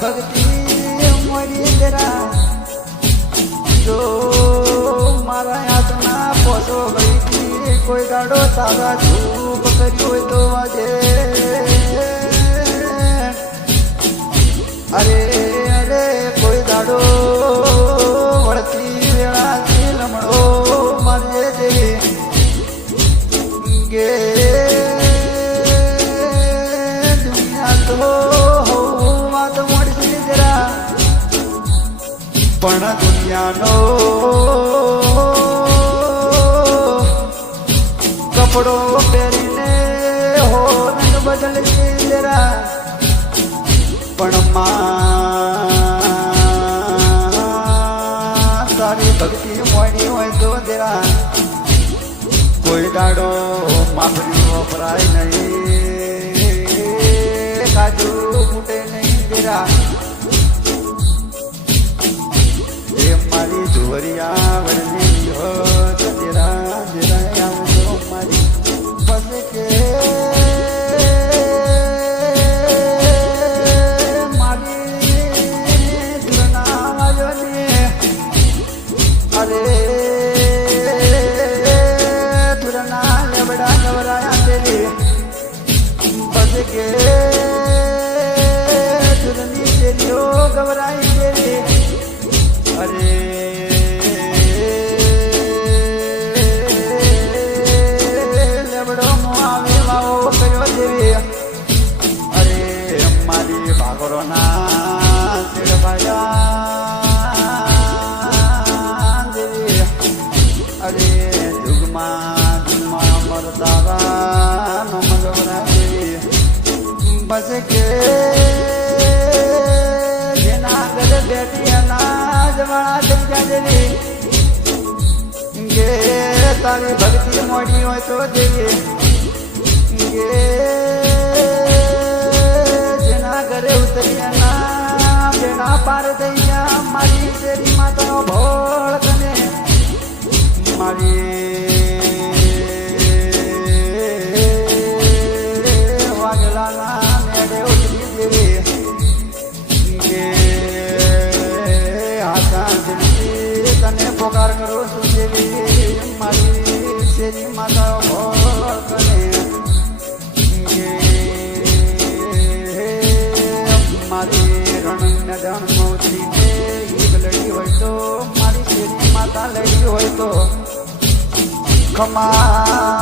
ભક્તિ મોરી જરા જો મારા હાથના પોસો ગઈ કોઈ દાડો તારા ધૂપ કર્યું હોય તો આજે અરે અરે કોઈ દાડો વળતી વેળાથી લમડો મારે દેવી ગે દુનિયા તો વાત મળશે જરા પણ દુનિયાનો કપડો પહેરીને હો રંગ બદલશે જરા પણ તારી ભક્તિ મોડી હોય તો જરા કોઈ દાડો માફરી વપરાય નહીં કાજુ ફૂટે નહીં જરા એ મારી ધોરિયા વળની હોત જરા જરા આવજો મારી પછી કે ઘબરાઈ ગયેલી અરે લેબડો આવે વાવો કર્યો દેવી અરે મારી ભાગરોના ચેડભાયા દેવી અરે જુગમાં મરદાવા નો મગવરા દેવી બસ કે બેટી અનાજ વાળા થઈ જાય ગે તારી ભક્તિ મોડી હોય તો દેવી ગે જેના ઘરે ઉતર્યા બેના પાર થઈ ગયા મારી શેરી માતાનો ભોળ કને મારી વાગલાના મેળે ઉતરી દેવી તને પોકાર કરો છું દેવી મારી શેરી માતા ભોળ કને મારી રણ મેદાન મોતરીને એક લડી હોય તો મારી શેરી માતા લડી હોય તો ખમા